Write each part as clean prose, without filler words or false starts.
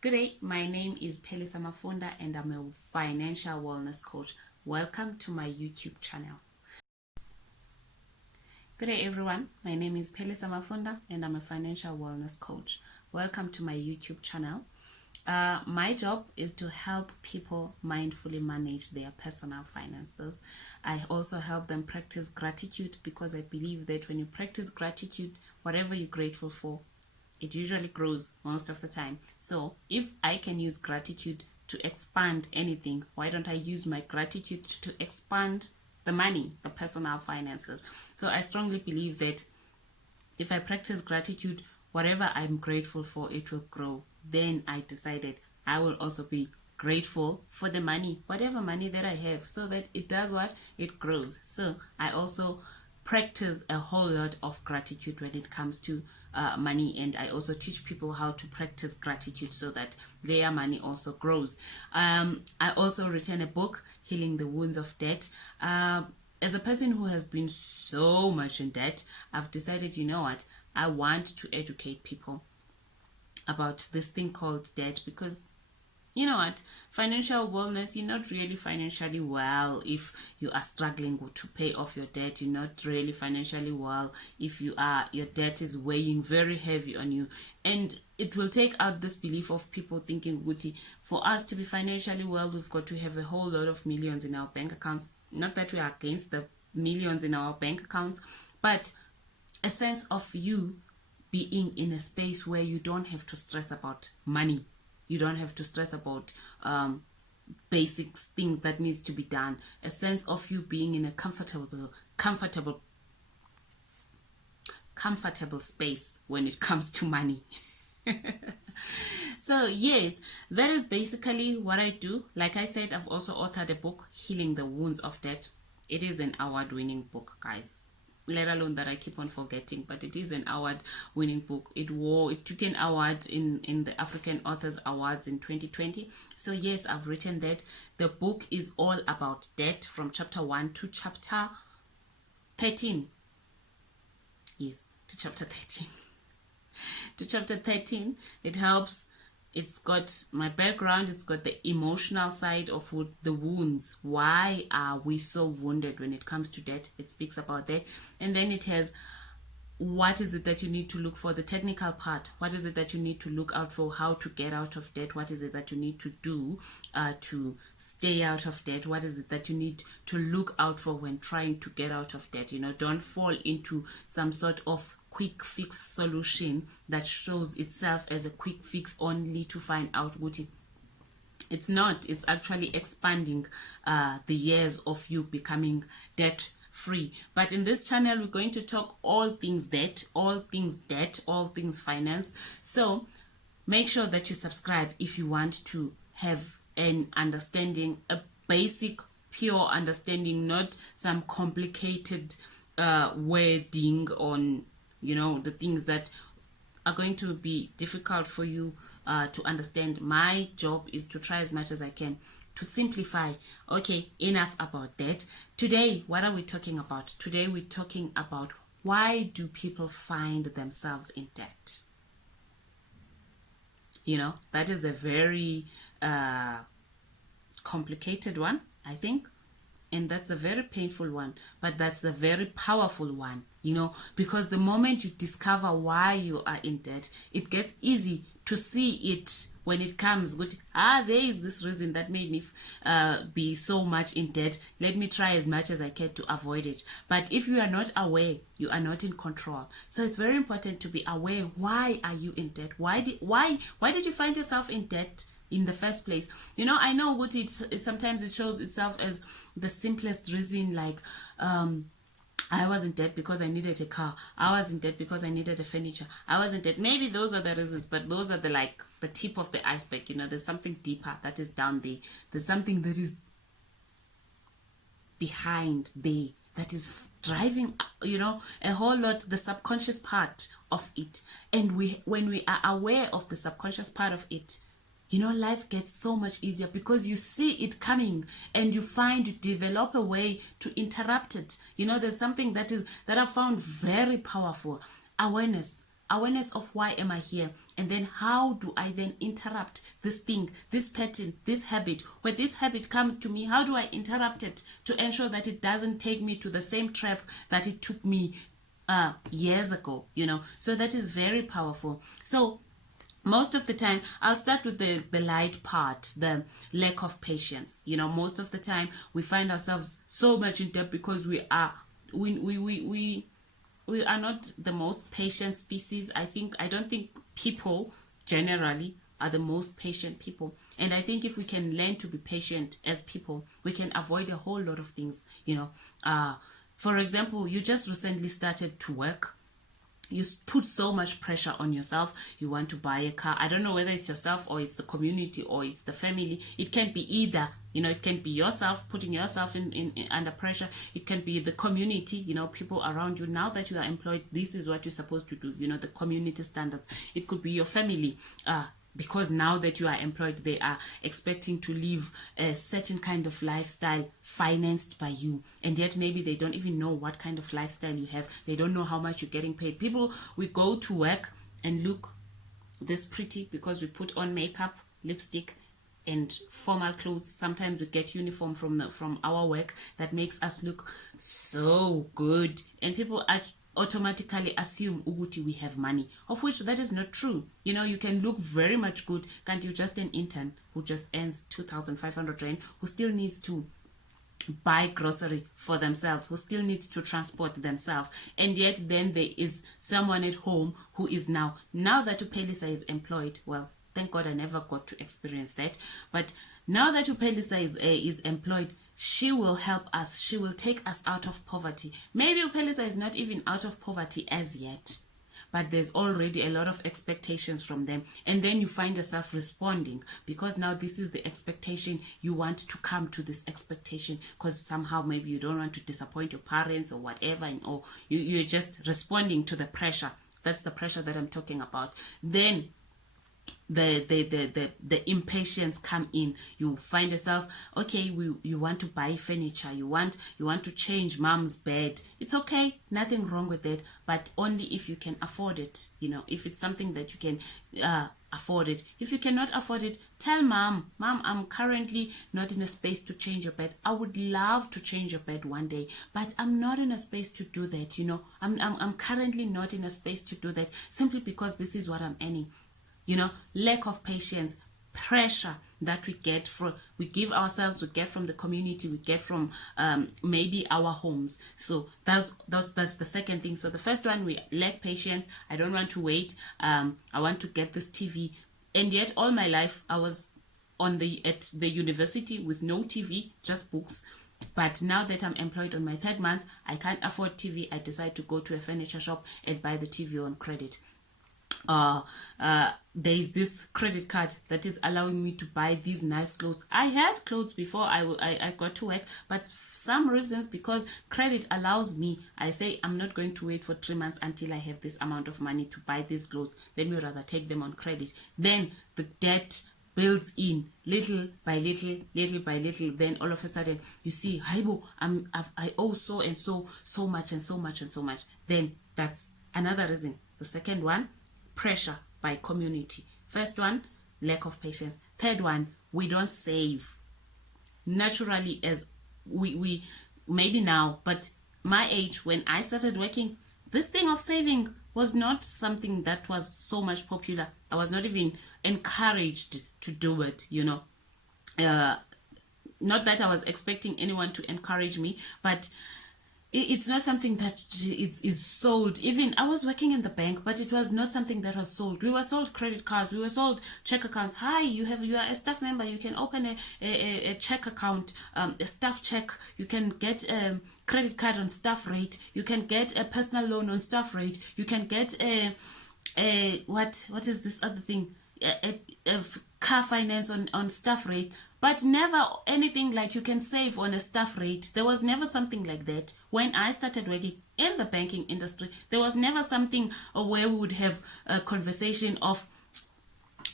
Good day, my name is Pelisa Mafunda and I'm a financial wellness coach. Welcome to my YouTube channel. Good day everyone, my name is Pelisa Mafunda and I'm a financial wellness coach. Welcome to my YouTube channel. My job is to help people mindfully manage their personal finances. I also help them practice gratitude because I believe that when you practice gratitude, whatever you're grateful for, it usually grows most of the time. So if I can use gratitude to expand anything, why don't I use my gratitude to expand the money, the personal finances? So I strongly believe that if I practice gratitude, whatever I'm grateful for, it will grow. Then I decided I will also be grateful for the money, whatever money that I have, so that it does what? It grows. So I also practice a whole lot of gratitude when it comes to money, and I also teach people how to practice gratitude so that their money also grows. I also written a book, Healing the Wounds of Debt. As a person who has been so much in debt, I've decided, you know what, I want to educate people about this thing called debt, because you know what, financial wellness, you're not really financially well if you are struggling to pay off your debt. You're not really financially well if your debt is weighing very heavy on you. And it will take out this belief of people thinking, Guti, for us to be financially well, we've got to have a whole lot of millions in our bank accounts. Not that we are against the millions in our bank accounts, but a sense of you being in a space where you don't have to stress about money. You don't have to stress about basic things that needs to be done. A sense of you being in a comfortable space when it comes to money. So yes, that is basically what I do. Like I said, I've also authored a book, Healing the Wounds of Debt. It is an award-winning book, guys. Let alone that I keep on forgetting, but it is an award-winning book. It took an award in the African Authors Awards in 2020. So yes, I've written that. The book is all about debt from chapter 1 to chapter 13. Yes, to chapter 13. To chapter 13, it helps. It's got my background, it's got the emotional side of the wounds. Why are we so wounded when it comes to debt? It speaks about that. And then it has what is it that you need to look for, the technical part. What is it that you need to look out for, how to get out of debt? What is it that you need to do to stay out of debt? What is it that you need to look out for when trying to get out of debt? You know, don't fall into some sort of quick fix solution that shows itself as a quick fix only to find out what it's not. It's actually expanding the years of you becoming debt free. But in this channel, we're going to talk all things debt, all things finance. So make sure that you subscribe if you want to have an understanding, a basic, pure understanding, not some complicated wording on, you know, the things that are going to be difficult for you to understand. My job is to try as much as I can to simplify. Okay, enough about that. Today, what are we talking about? Today, we're talking about why do people find themselves in debt? You know, that is a very complicated one, I think. And that's a very painful one, but that's a very powerful one, you know, because the moment you discover why you are in debt, it gets easy to see it when it comes. But there is this reason that made me be so much in debt. Let me try as much as I can to avoid it. But if you are not aware, you are not in control. So it's very important to be aware. Why are you in debt? Why did you find yourself in debt in the first place? You know, I know what it sometimes it shows itself as the simplest reason, like I was in debt because I needed a car. I was in debt because I needed a furniture. I was in debt. Maybe those are the reasons, but those are the tip of the iceberg. You know, there's something deeper that is down there. There's something that is behind there that is driving, you know, a whole lot, the subconscious part of it. And when we are aware of the subconscious part of it, you know, life gets so much easier because you see it coming and you develop a way to interrupt it. You know, there's something that I found very powerful. Awareness. awareness of why am I here, and then how do I then interrupt this thing, this pattern, this habit. When this habit comes to me, how do I interrupt it to ensure that it doesn't take me to the same trap that it took me years ago, So that is very powerful. So most of the time, I'll start with the light part, the lack of patience. Most of the time we find ourselves so much in debt because we are not the most patient species. I don't think people generally are the most patient people. And I think if we can learn to be patient as people, we can avoid a whole lot of things, For example, you just recently started to work. You put so much pressure on yourself. You want to buy a car. I don't know whether it's yourself or it's the community or it's the family. It can be either. It can be yourself, putting yourself in under pressure. It can be the community, people around you. Now that you are employed, this is what you're supposed to do, the community standards. It could be your family. Because now that you are employed, they are expecting to live a certain kind of lifestyle financed by you. And yet maybe they don't even know what kind of lifestyle you have. They don't know how much you're getting paid. People, we go to work and look this pretty because we put on makeup, lipstick, and formal clothes. Sometimes we get uniform from our work that makes us look so good. And people automatically assume Uguti we have money, of which that is not true. You can look very much good, can't you? Just an intern who just earns 2,500 rand, who still needs to buy grocery for themselves, who still needs to transport themselves, and yet then there is someone at home who is now that Upelisa is employed. Well, thank God I never got to experience that, but now that Upelisa is employed, she will help us. She will take us out of poverty. Maybe Upelisa is not even out of poverty as yet, but there's already a lot of expectations from them. And then you find yourself responding because now this is the expectation. You want to come to this expectation because somehow maybe you don't want to disappoint your parents or whatever, or you're just responding to the pressure. That's the pressure that I'm talking about. Then the impatience come in. You find yourself, okay, you want to buy furniture, you want to change mom's bed. It's okay, nothing wrong with it, but only if you can afford it. If it's something that you can afford it. If you cannot afford it, tell mom, I'm currently not in a space to change your bed. I would love to change your bed one day, but I'm not in a space to do that. I'm currently not in a space to do that simply because this is what I'm earning. Lack of patience, pressure that we give ourselves, we get from the community, we get from maybe our homes. So that's the second thing. So the first one, we lack patience. I don't want to wait. I want to get this TV. And yet all my life I was at the university with no TV, just books. But now that I'm employed on my third month, I can't afford TV. I decide to go to a furniture shop and buy the TV on credit. There is this credit card that is allowing me to buy these nice clothes. I had clothes before I got to work, but for some reasons, because credit allows me, I say I'm not going to wait for 3 months until I have this amount of money to buy these clothes. Let me rather take them on credit. Then the debt builds in little by little. Then all of a sudden you see, Haibo, I owe so and so much and so much and so much. Then that's another reason. The second one, pressure by community. First one, lack of patience. Third one, we don't save naturally, as we maybe now, but my age, when I started working, this thing of saving was not something that was so much popular. I was not even encouraged to do it, not that I was expecting anyone to encourage me, but it's not something that is sold. Even I was working in the bank, but it was not something that was sold. We were sold credit cards, we were sold check accounts. Hi, you are a staff member, you can open a check account, a staff check, you can get a credit card on staff rate, you can get a personal loan on staff rate, you can get a what is this other thing, a car finance on staff rate, but never anything like you can save on a staff rate. There was never something like that. When I started working in the banking industry, there was never something where we would have a conversation of,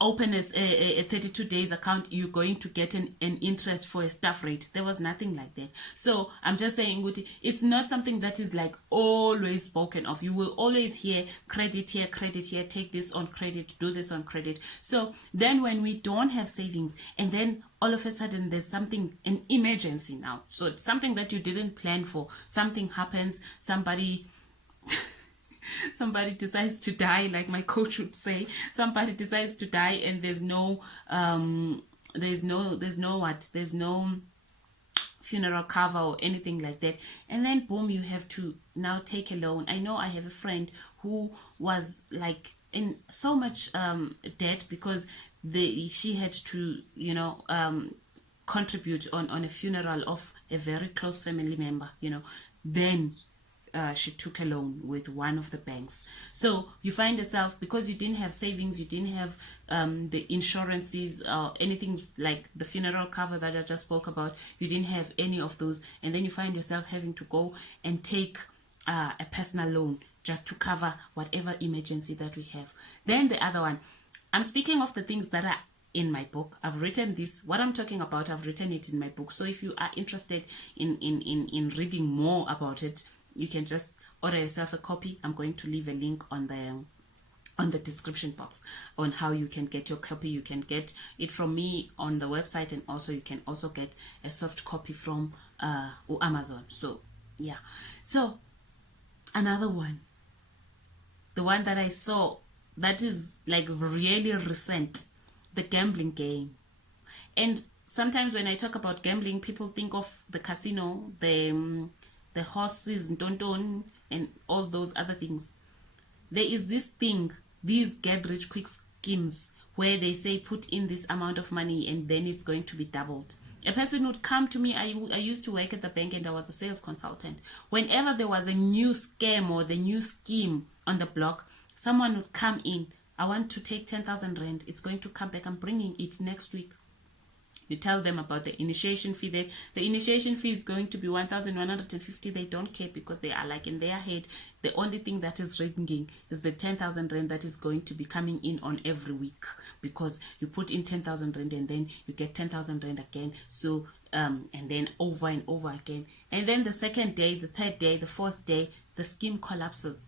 open a 32 days account, you're going to get an interest for a staff rate. There was nothing like that. So I'm just saying, Guti, it's not something that is like always spoken of. You will always hear credit here, take this on credit, do this on credit. So then when we don't have savings, and then all of a sudden there's something, an emergency now, so it's something that you didn't plan for, something happens, somebody decides to die, like my coach would say. Somebody decides to die, and there's no funeral cover or anything like that, and then boom, you have to now take a loan. I know I have a friend who was like in so much debt because she had to contribute on a funeral of a very close family member, then she took a loan with one of the banks. So you find yourself, because you didn't have savings, you didn't have the insurances or anything like the funeral cover that I just spoke about, you didn't have any of those, and then you find yourself having to go and take a personal loan just to cover whatever emergency that we have. Then the other one, I'm speaking of the things that are in my book. I've written this, what I'm talking about, I've written it in my book. So if you are interested in reading more about it, you can just order yourself a copy. I'm going to leave a link on the description box on how you can get your copy. You can get it from me on the website, and also you can also get a soft copy from Amazon. So yeah. So another one, the one that I saw that is like really recent, the gambling game. And sometimes when I talk about gambling, people think of the casino, the horses, Tonton, and all those other things. There is this thing, these get rich quick schemes, where they say put in this amount of money and then it's going to be doubled. A person would come to me. I used to work at the bank and I was a sales consultant. Whenever there was a new scam or the new scheme on the block, someone would come in. I want to take 10,000 rand. It's going to come back. I'm bringing it next week. You tell them about the initiation fee. The initiation fee is going to be 1,150. They don't care, because they are like in their head, the only thing that is ringing is the 10,000 rand that is going to be coming in on every week, because you put in 10,000 rand and then you get 10,000 rand again. So and then over and over again. And then the second day, the third day, the fourth day, the scheme collapses.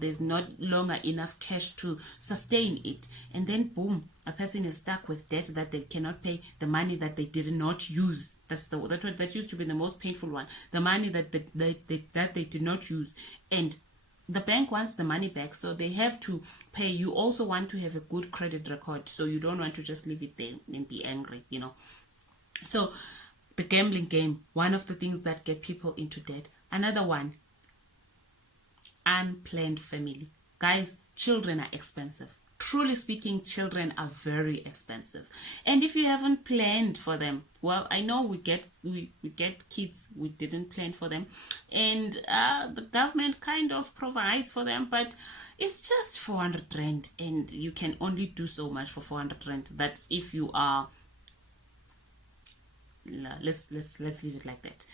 There's not longer enough cash to sustain it. And then boom, a person is stuck with debt that they cannot pay, the money that they did not use. That used to be the most painful one. The money that they did not use. And the bank wants the money back, so they have to pay. You also want to have a good credit record, so you don't want to just leave it there and be angry, So the gambling game, one of the things that get people into debt. Another one, unplanned family. Guys, children are expensive. Truly speaking, children are very expensive. And if you haven't planned for them, well, I know we get kids, we didn't plan for them. And the government kind of provides for them, but it's just 400 rand, and you can only do so much for 400 rand. That's if you are, let's leave it like that.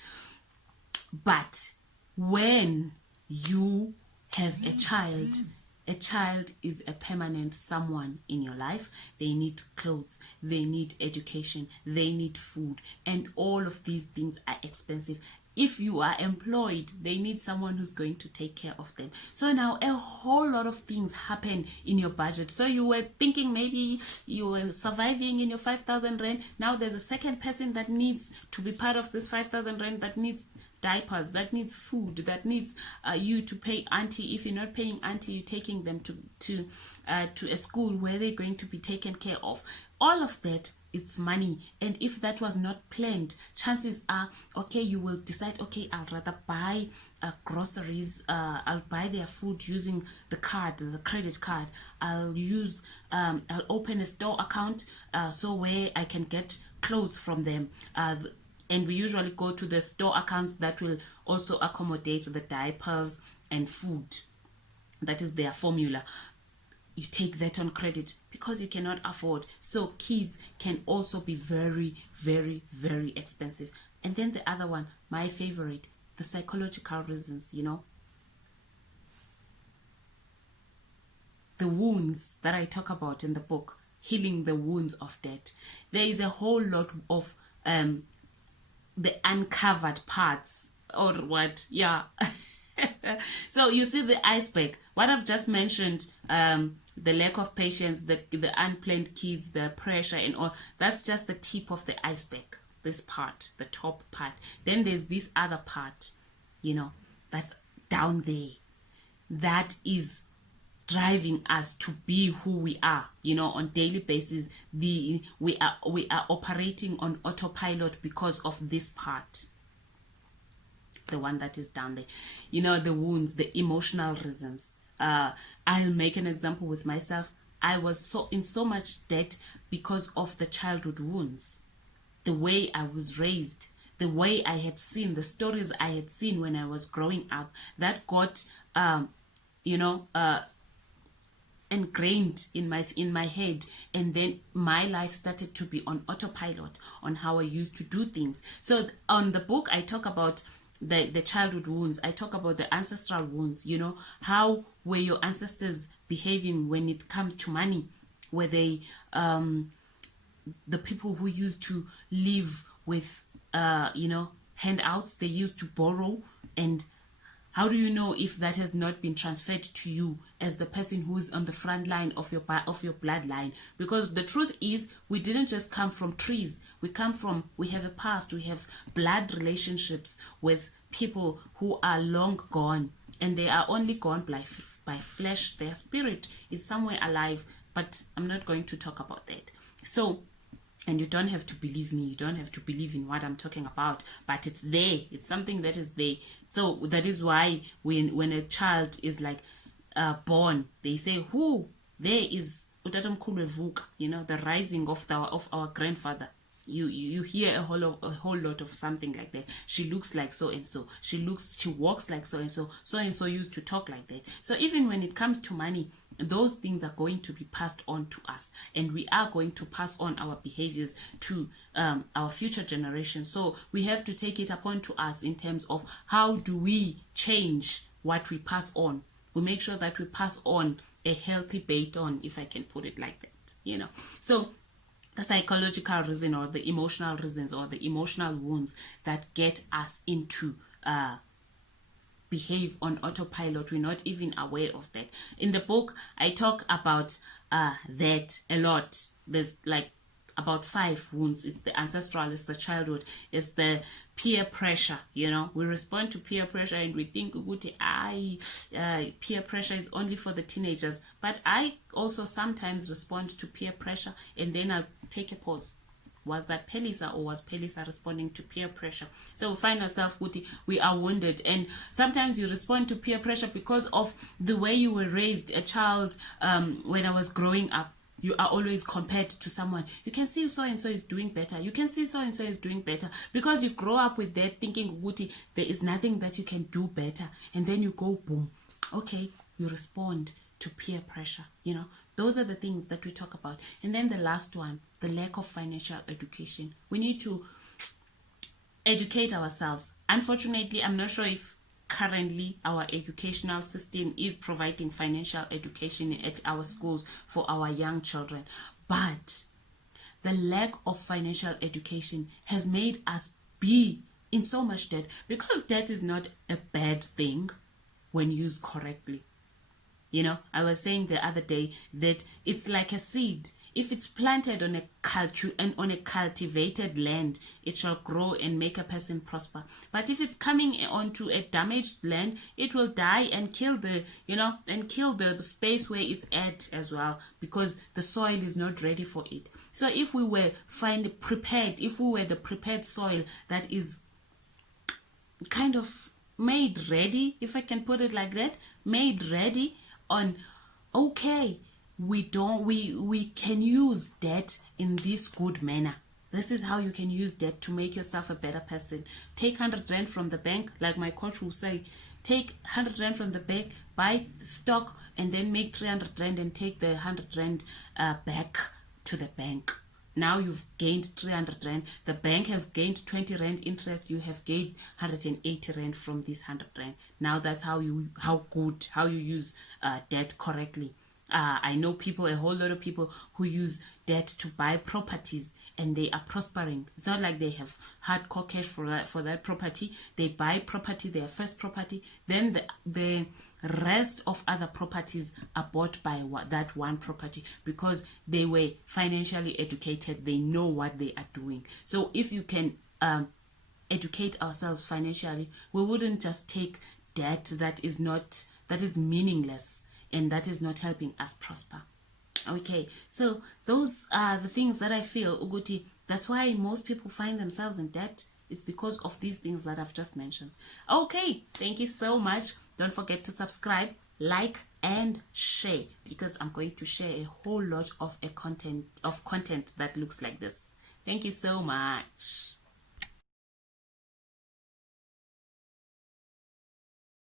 But when you have a child is a permanent someone in your life. They need clothes, they need education, they need food, and all of these things are expensive. If you are employed, they need someone who's going to take care of them. So now a whole lot of things happen in your budget. So you were thinking maybe you were surviving in your 5,000 rand. Now there's a second person that needs to be part of this 5,000 rand, that needs diapers, that needs food, that needs you to pay auntie. If you're not paying auntie, you're taking them to a school where they're going to be taken care of. All of that, it's money. And if that was not planned, chances are, okay, you will decide, okay, I'll rather buy groceries, I'll buy their food using the credit card. I'll open a store account so where I can get clothes from them. And we usually go to the store accounts that will also accommodate the diapers and food. That is their formula. You take that on credit because you cannot afford. So kids can also be very, very, very expensive. And then the other one, my favorite, the psychological reasons, the wounds that I talk about in the book. healing the wounds of debt. There is a whole lot of the uncovered parts, or what? Yeah. So you see the iceberg. What I've just mentioned, the lack of patience, the unplanned kids, the pressure and all, that's just the tip of the iceberg. This part, the top part. Then there's this other part, that's down there. That is driving us to be who we are, on daily basis. We are operating on autopilot because of this part, the one that is down there. The wounds, the emotional reasons. I'll make an example with myself. I was in so much debt because of the childhood wounds, the way I was raised, the way I had seen, the stories I had seen when I was growing up, that got ingrained in my head, and then my life started to be on autopilot on how I used to do things. So on the book, I talk about the childhood wounds. I talk about the ancestral wounds. How were your ancestors behaving when it comes to money? Were they the people who used to live with handouts? They used to borrow. And how do you know if that has not been transferred to you as the person who is on the front line of your bloodline? Because the truth is, we didn't just come from trees. We have a past. We have blood relationships with people who are long gone, and they are only gone by flesh. Their spirit is somewhere alive, but I'm not going to talk about that. So, and you don't have to believe me. You don't have to believe in what I'm talking about. But it's there. It's something that is there. So that is why when a child is like born, they say, "Who? There is Utatamkhulu Evuka," the rising of our grandfather. You hear a whole lot of something like that. She looks like so and so. She walks like so and so. So and so used to talk like that. So even when it comes to money, those things are going to be passed on to us, and we are going to pass on our behaviors to our future generations. So we have to take it upon to us in terms of how do we change what we pass on. We make sure that we pass on a healthy baton, if I can put it like that. So the psychological reason, or the emotional reasons, or the emotional wounds that get us into behave on autopilot. We're not even aware of that. In the book, I talk about that a lot. There's like about 5 wounds. It's the ancestral, it's the childhood, it's the peer pressure. We respond to peer pressure and we think peer pressure is only for the teenagers. But I also sometimes respond to peer pressure, and then I'll take a pause. Was that Pelisa, or was Pelisa responding to peer pressure? So we find ourselves, we are wounded. And sometimes you respond to peer pressure because of the way you were raised. A child, when I was growing up, you are always compared to someone. You can see so and so is doing better. You can see so and so is doing better, because you grow up with that thinking, there is nothing that you can do better. And then you go boom. Okay, you respond to peer pressure. Those are the things that we talk about. And then the last one, the lack of financial education. We need to educate ourselves. Unfortunately, I'm not sure if currently our educational system is providing financial education at our schools for our young children. But the lack of financial education has made us be in so much debt, because debt is not a bad thing when used correctly. I was saying the other day that it's like a seed. If it's planted on a cultivated land, it shall grow and make a person prosper. But if it's coming onto a damaged land, it will die and kill the space where it's at as well, because the soil is not ready for it. So if we were prepared, if we were the prepared soil that is kind of made ready, if I can put it like that, made ready on, okay, we can use debt in this good manner. This is how you can use debt to make yourself a better person. Take 100 Rand from the bank, like my coach will say, take 100 Rand from the bank, buy stock, and then make 300 Rand and take the 100 Rand back to the bank. Now you've gained 300 Rand. The bank has gained 20 Rand interest. You have gained 180 Rand from this 100 Rand. Now that's how you use debt correctly. I know people, a whole lot of people who use debt to buy properties and they are prospering. It's not like they have hardcore cash for that property. They buy property, their first property, then the rest of other properties are bought by that one property because they were financially educated. They know what they are doing. So if you can educate ourselves financially, we wouldn't just take debt that is meaningless and that is not helping us prosper. Okay, so those are the things that I feel, Uguti, that's why most people find themselves in debt, is because of these things that I've just mentioned. Okay, thank you so much. Don't forget to subscribe, like, and share, because I'm going to share a whole lot of content that looks like this. Thank you so much.